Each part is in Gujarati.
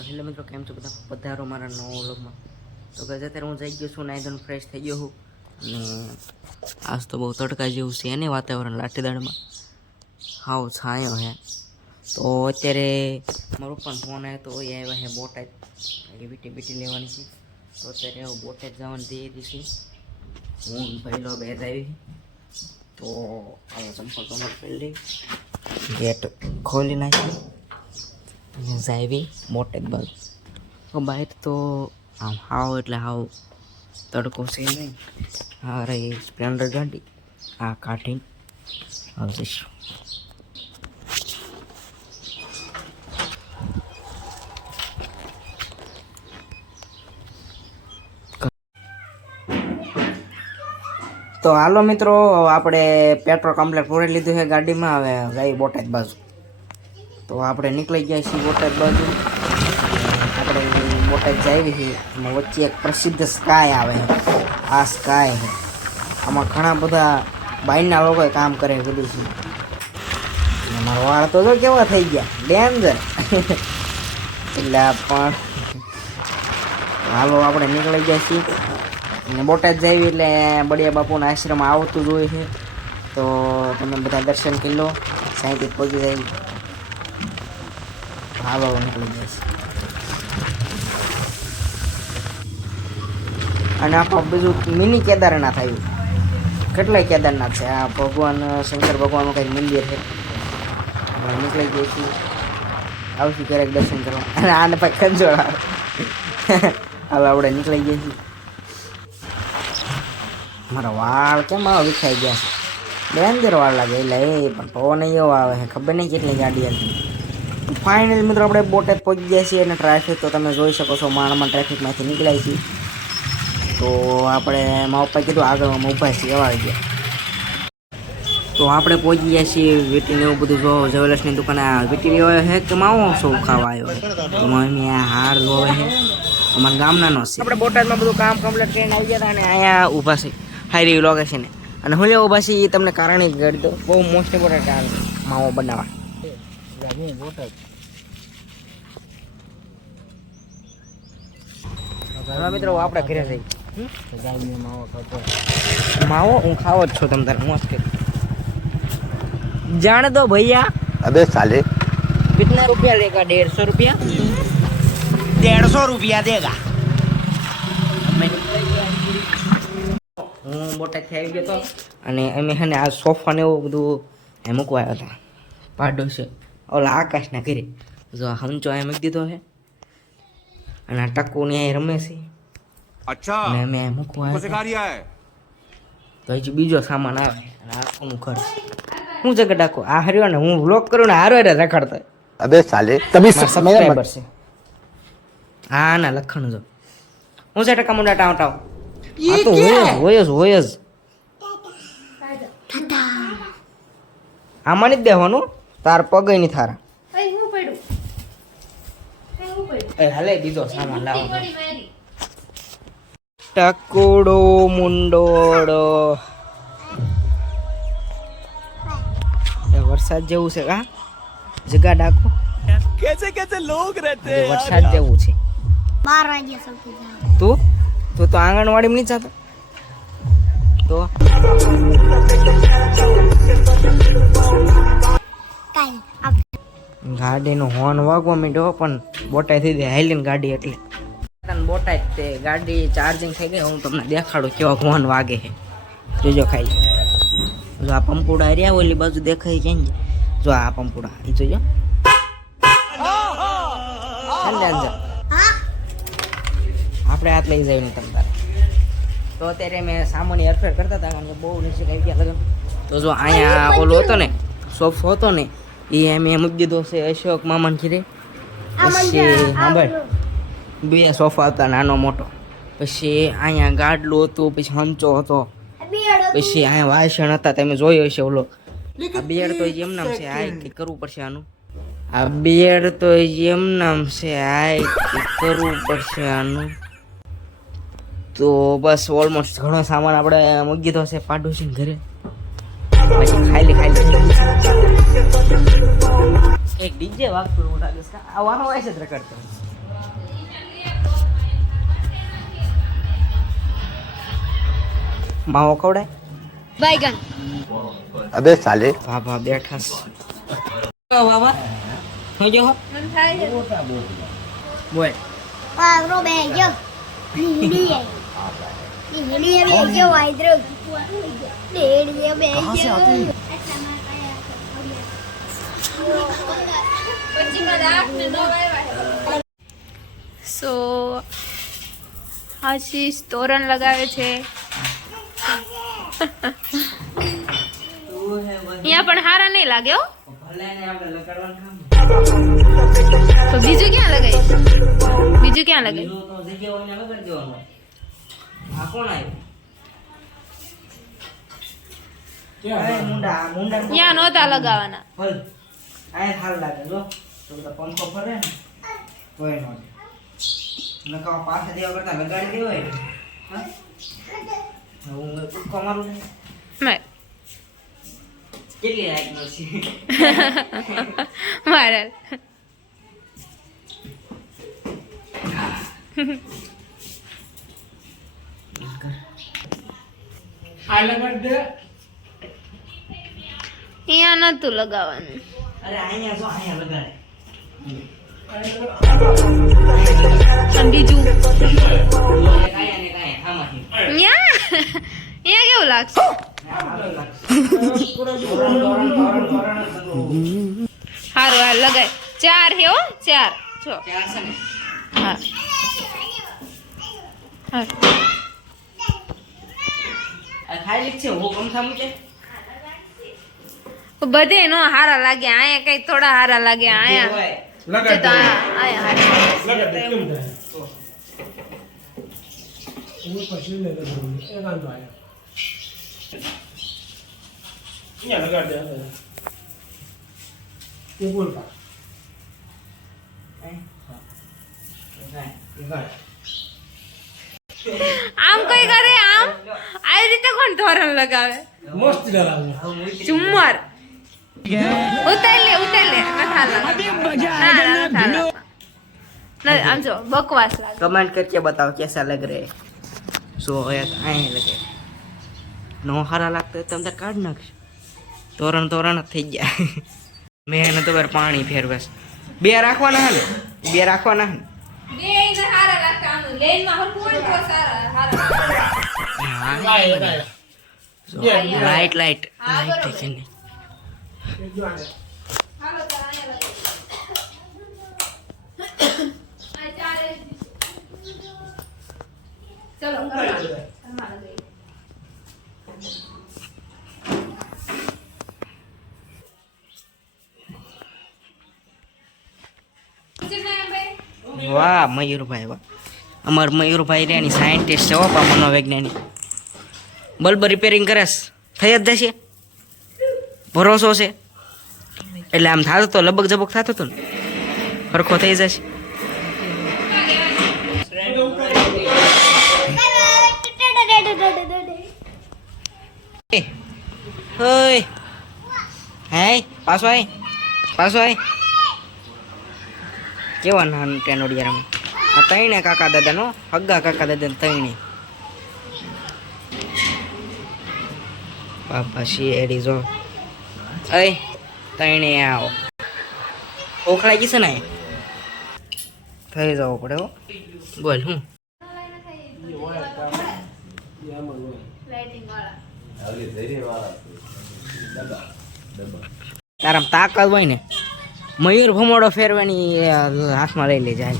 તો હેલો મિત્રો, કેમ છો બધા? પધારો મારા નવા વ્લોગમાં. તો ગઈ અત્યારે હું જઈ ગયો છું, નાઈ ધોઈને ફ્રેશ થઈ ગયો છું. અને આજ તો બહુ તડકા જેવું છે ને વાતાવરણ લાઠીદાળમાં, હાવ છાંયો હે. તો અત્યારે મારો પણ ફોન આવ્યો તો એ આવ્યા છે બોટાદ, વીટી લેવાની છે. તો અત્યારે બોટાદ જવાની તૈયારી છે. હું પહેલો બેદ આવી તો આ ચંપલ કમર પહેરી લઈ, ગેટ ખોલી નાખી જાવી બોટાદ બાજુ. તો બહાર તો આમ હાવ એટલે હાવ તડકો છે નહીં. હા રહી સ્પ્લેન્ડર ગાડી આ કાઢીને આવશે. તો હાલો મિત્રો, આપણે પેટ્રોલ કમ્પ્લીટ પૂરી લીધું છે ગાડીમાં. હવે જઈ બોટાદ બાજુ. તો આપણે નીકળી ગયા છીએ બોટાદ બાજુ. આપણે બોટાદ જઈએ છીએ. એમાં વચ્ચે એક પ્રસિદ્ધ સ્કાય આવે છે. આ સ્કાય છે, આમાં ઘણા બધા બાઈના લોકોએ કામ કરે બધું છે. મારો વાળ તો જો કેવા થઈ ગયા, ડેન્જર. એટલે પણ હાલો આપણે નીકળી ગયા છીએ. અને બોટાદ જઈએ એટલે બળિયા બાપુના આશ્રમ આવતું જ હોય છે. તો તમે બધા દર્શન કરી લો, સાંઈથી પહોંચી જાય. હાલો નીકળી જાય છે. અને આપણે બીજું મિની કેદારનાથ આવ્યું. કેટલાય કેદારનાથ છે. આ ભગવાન શંકર ભગવાનનું કંઈક મંદિર છે. આપણે નીકળી જઈએ છીએ, આવશું ક્યારેક દર્શન કરવા. અને આને પછી ખંજોળ આવે. હવે આપણે નીકળી જઈએ છીએ. મારા વાળ કેમ આવા વિખાઈ ગયા છે, ડેન્જર વાળ લાગે. એટલે એ પણ પવન એવો આવે છે, ખબર નહીં કેટલી ગાડી હતી. ફાઇનલ મિત્રો આપણે બોટાદ પહોંચી ગયા છીએ. અને ટ્રાફિક તો તમે જોઈ શકો છો, માણમાં ટ્રાફિકમાંથી નીકળાય છે. તો આપણે મારા પપ્પાએ કીધું આગળ અમે ઊભા છીએ, એવા આવી ગયા. તો આપણે પહોંચી ગયા છીએ વીટીને એવું બધું જો જ્વેલર્સની દુકાને. વીટી લેવા છે કે માવો સૌ ખાવા આવ્યો છે. તો મમ્મી આ હાર જોવે છે, અમારા ગામનાનો છે. આપણે બોટાદમાં બધું કામ કમ્પ્લીટ કરીને આવી ગયા હતા અને અહીંયા ઊભા છે હાઈરી લોકેશન. અને હું લેવો ઊભા છે એ તમને કારણ જ કરી દો. બહુ મોસ્ટ ઇમ્પોર્ટન્ટ કારણ માવો બનાવવા. હવે મિત્રો આપણે ઘરે જઈએ. मावो હું ખાવો જ છો તમ તારે હું કે जान दो भैया। अबे साले कितना रुपया लेगा? 150 रुपया। 150 रुपया देगा। હું બોટાદથી આવી ગયો તો અને અમે છે ને આ સોફા ને એવું બધું એ મૂકવા આવ્યા હતા. પાડો છે ઓલા આકાશના ઘરે. જો આ હંચો એ મૂકી દીધો છે અને આ ટક્કુ ને અહીં રમે છે. अच्छा અને અમે મૂકવા આવ્યા હતા. તો હજી બીજો સામાન આવે અને આખું ઘર. હું જગત ડાકો આ હર્યો ને હું વ્લોગ કરું ને હારો હારે રખડતો. अबे साले तभी સબસ્ક્રાઇબર છે. હા ના લખણ જો હું છે ટકા મુંડા ટાવ ટાવ. આ તો હોય જ આમાં નથી દેવાનું, તાર પગ નહીં થારા. હાલે બીજો સામાન લાવો. ટકોડો મુંડોડો વરસાદ જેવું છે. કા જગા ડાકો कैसे कैसे लोग रहते વરસાદ જેવું છે. 12 વાગ્યા સૌથી તું તું તો આંગણવાડીમાં નહીં જતો તો ગાડીનો હોર્ન વાગવા માંડ્યો. પણ બોટાઈ થઈ ગઈ હાઈલીન ગાડી એટલે બોટાઈ તે ગાડી ચાર્જિંગ થઈ ગઈ. હું તમને દેખાડું કેવા હોર્ન વાગે છે. જોજો ખાઈ. જો આ પંપુડા રહ્યા ઓલી બાજુ દેખાય ક્યાં? જો આ પંપુડા એ જોજો. આપણે હાથ લઈ જાય ને તમ તારે. તો અત્યારે મેં સામાન્ય હેરફેર કરતા હતા કારણ કે બહુ નજીક આવી ગયા લગન. તો જો અહીંયા ઓલો હતો ને સોફો હતો ને એ મેં મૂકી દીધો છે અશોક મામાને ઘીરે. પછી સાંભળ બે સોફા હતા નાનો મોટો. પછી અહીંયા ગાડલું હતું, પછી હંચો હતો, પછી અહીંયા વાસણ હતા તમે જોયો હશે. ઓલો આ બેડ તો એમ નામ છે, આ કંઈક કરવું પડશે આનું. આ બેડ તો એમ નામ છે, આ કરવું પડશે આનું. તો બસ ઓલમોસ્ટ ઘણો સામાન આપણે મૂકી દીધો છે પાડોશી ઘરે. પછી ખાલી એક ડીજે વાગતું એવું લાગે છે. આ વાહ વાય છે જ રખડતો. માવો ખવડાય बैगन अबे साले બાબા બેઠા બાબા હું જો બોલ Pablo bello Lilia Lilia bello Hydro Lilia bello સો આશીષ તોરણ લગાવે છે અહીંયા પણ હારા નહીં લાગે હો તો બીજું ક્યાં લગાવીશ બીજું ક્યાં લગાવીશ આ કોણ આવ્યું ત્યાં નહોતા લગાવવાના હલ આ હાલ લાગે જો તો બધા પંખો ફરે ને તોય નો નકા પાછા દેવા કરતા લગાડી દેવાય ને હા હું કુક્કો મારું ને મેં કેટલી લાઈટ મળશે મારા અહીંયા નતું લગાવવાનું અરે અહીંયા જો અહીંયા લગાડે અને બીજું કાયા ને કાયા આમાંથી અહીંયા અહીંયા કેવું લાગશે સારું હાલ લગાય 4 હે હો 4 જો હા હા ખાલી છે હું કમ થામું છે બધે નો હારા લાગે આયા કઈ થોડા હારા લાગે આયા લગાડ દે આયા હારા લગાડ દે કેમ થાય હું પછી લે દે એ ગાંડો આયા અહીંયા લગાડ દે એ બોલ કા લગાડ આમ કઈ કરે આમ આવી રીતે કોણ ધોરણ લગાવે મસ્ત ડરાવે ચુમ્મર ઉતાર લે નથા લગાવે આમ જો બકવાસ લાગે कमेंट करके बताओ कैसा लग रहा है सो एक आए लगे नो हारा लगता है तम तो काट नाख तोरण तोरण થઈ ગયા મેં એને તો પાણી ફેરવેસ બે રાખવાના હે બે રાખવાના હે બે ઇને હારા લાગતા આમ લેન માં હરકું હોય તો સારા હારા લાઈટ લાઈટ હા, લાઈટ બરોબર. છે ને હાલો તાર અહીંયા લગાવી આ ચાલે ચલો ઘરમાં લગાવી વાહ મયુરભાઈ વાહ અમાર મયુરભાઈ રે ની સાયન્ટિસ્ટ છે ઓપા મનોવૈજ્ઞાનિક બલ્બ રિપેરિંગ કરેસ થઈ જ જશે ભરોસો છે એટલે આમ થતો તો લબક જબક થતો તો ને સરખો થઈ જશે ઓય હાય પાછો આય કેવા નાનું ટેનોડિયામાં આ તૈણે કાકા દાદાનો હગ્ગા કાકા દાદા તૈણે બાપા શિયાળી જો અય તૈણે આવો ઓખળાઈ ગઈ છે ને થઈ જવો પડે હો બોલ હું લાઇટિંગ વાળા તારામ તાકાત હોય ને મયુર ભમોડો ફેરવાની હાથમાં લઈ લેજે હાલ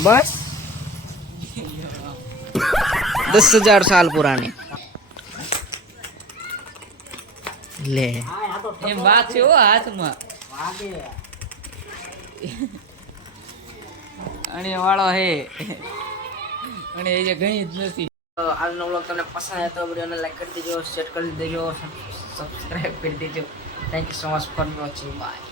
બસ 10,000 साल पुराने ले એમ વાઘ છે હો હાથમાં અને વાળો હે અને એ જે ગઈ જ નથી આજનો વ્લોગ તમને પસંદ આવ્યો તો વિડીયોને લાઈક કરી દેજો શેર કરી દેજો સબસ્ક્રાઇબ કરી દેજો thank you so much for watching bye